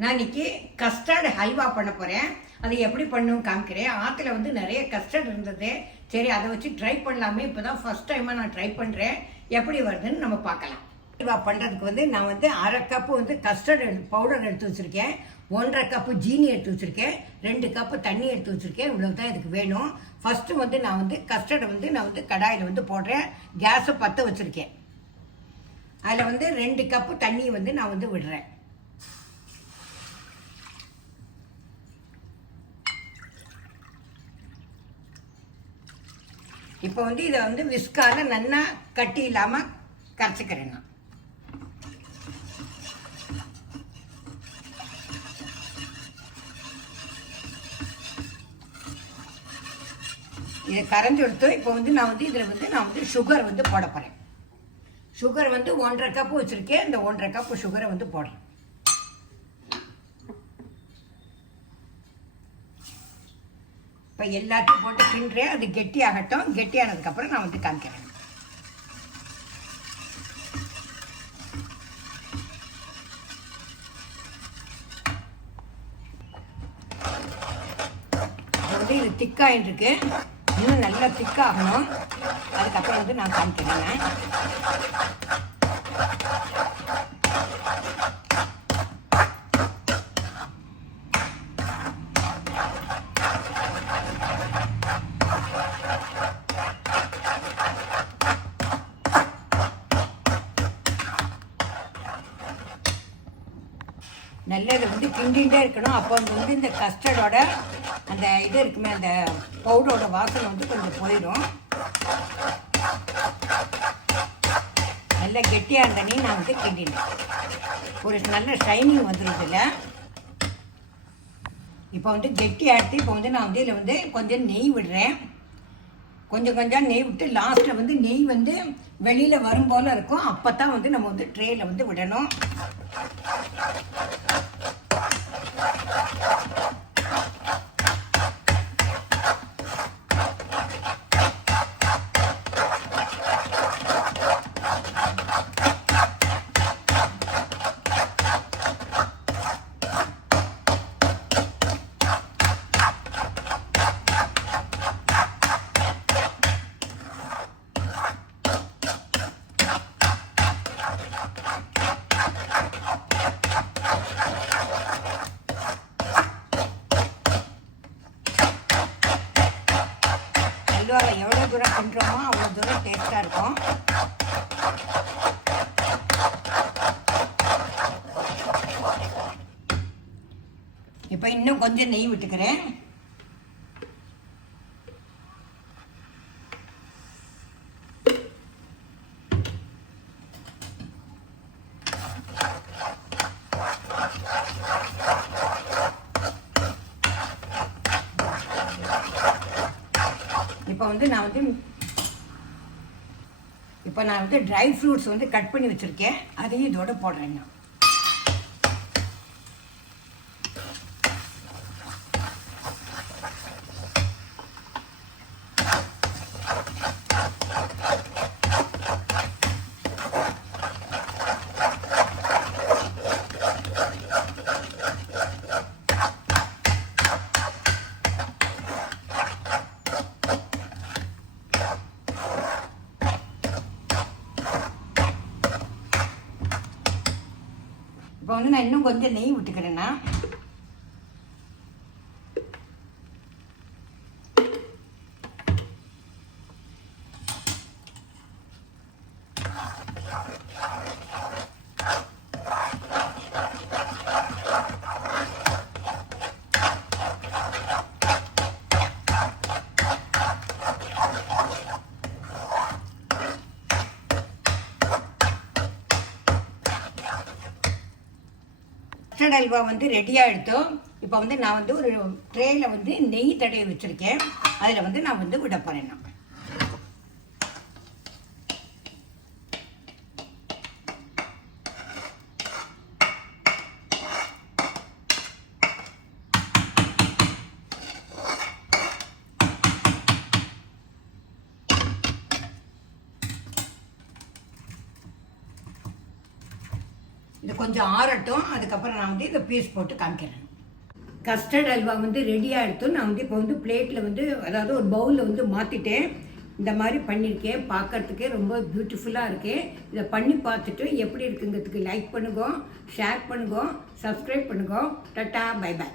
நான் இன்னைக்கு கஸ்டர்ட் ஹல்வா பண்ண போகிறேன். அது எப்படி பண்ணணும் காமிக்கிறேன். ஆற்றுல வந்து நிறைய கஸ்டர்ட் இருந்தது. சரி, அதை வச்சு ட்ரை பண்ணலாமே. இப்போ தான் ஃபஸ்ட் டைமாக நான் ட்ரை பண்ணுறேன். எப்படி வருதுன்னு நம்ம பார்க்கலாம். ஹல்வா பண்ணுறதுக்கு வந்து நான் வந்து 1/2 கப்பு வந்து கஸ்டர்ட் பவுடர் எடுத்து வச்சுருக்கேன். 1/2 கப்பு ஜீனி எடுத்து வச்சுருக்கேன். 2 கப்பு தண்ணி எடுத்து வச்சுருக்கேன். இவ்வளோ தான் இதுக்கு வேணும். ஃபஸ்ட்டு வந்து நான் வந்து கஸ்டர்டை வந்து நான் வந்து கடாயில் வந்து போடுறேன். கேஸை பற்ற வச்சுருக்கேன். அதில் வந்து 2 கப்பு தண்ணி வந்து நான் வந்து விடுறேன். இப்போ வந்து இதை வந்து விஸ்கால நல்லா கட்டி இல்லாமல் கரைச்சிக்கிறேன். நான் இதை கரைஞ்சி எடுத்து இப்போ வந்து நான் வந்து இதில் வந்து நான் வந்து சுகர் வந்து போட போகிறேன். சுகர் வந்து 1/2 கப்பு வச்சுருக்கேன். இந்த 1/2 கப்பு சுகரை வந்து போடுறேன். இப்போ எல்லாத்தையும் போட்டு கிண்டுறேன். அது கெட்டியாகட்டும். கெட்டியானதுக்கப்புறம் நான் வந்து காமிக்கிறேன். வந்து இது திக்காயின்னு இருக்கு. இன்னும் நல்லா திக்காகணும். அதுக்கப்புறம் வந்து நான் காமிக்கிறேன். நல்லா இதை வந்து கிண்டிகிட்டே இருக்கணும். அப்போ வந்து இந்த கஸ்டர்டோட அந்த இது இருக்குமே, அந்த பவுடரோட வாசனை வந்து கொஞ்சம் போயிடும். நல்லா கெட்டியாக இருந்தனே நான் வந்து கிண்டினேன். ஒரு நல்ல ஷைனிங் வந்துடுறதில்ல. இப்போ வந்து கெட்டியாகிடுத்து. இப்போ வந்து நான் வந்து இதில் வந்து கொஞ்சம் நெய் விடுறேன். கொஞ்சம் நெய் விட்டு லாஸ்ட்டில் வந்து நெய் வந்து வெளியில் வரும் போல் இருக்கும். அப்போ தான் வந்து நம்ம வந்து ட்ரேயில் வந்து விடணும். ஹல்வாவில் எவ்வளோ தூரம் கிண்டுறோமோ அவ்வளோ தூரம் டேஸ்ட்டாக இருக்கும். இப்போ இன்னும் கொஞ்சம் நெய் விட்டுக்கிறேன். இப்போ நான் வந்து ட்ரை ஃப்ரூட்ஸ் வந்து கட் பண்ணி வச்சுருக்கேன். அதையும் இதோட போடுறேன். நான் இப்போ வந்து நான் இன்னும் கொஞ்சம் நெய் விட்டுக்கிறேன்னா. கஸ்டர்ட் ஹல்வா வந்து ரெடியாக எடுத்தோம். இப்போ வந்து நான் வந்து ஒரு ட்ரேயில் வந்து நெய் தடவி வச்சுருக்கேன். அதில் வந்து நான் வந்து விட போகிறேன். நான் இது கொஞ்சம் கொஞ்சம் ஆறட்டும். அதுக்கப்புறம் நான் வந்து இந்த பீஸ் போட்டு காமிக்கிறேன். கஸ்டர்ட் அல்வா வந்து ரெடியாக எடுத்து நான் வந்து இப்போ வந்து பிளேட்டில் வந்து அதாவது ஒரு பவுலில் வந்து மாற்றிட்டேன். இந்த மாதிரி பண்ணியிருக்கேன். பார்க்கறதுக்கே ரொம்ப பியூட்டிஃபுல்லாக இருக்கு. இதை பண்ணி பார்த்துட்டு எப்படி இருக்குங்கிறதுக்கு லைக் பண்ணுங்க, ஷேர் பண்ணுங்க, சப்ஸ்கிரைப் பண்ணுங்க. டாட்டா, பை பை.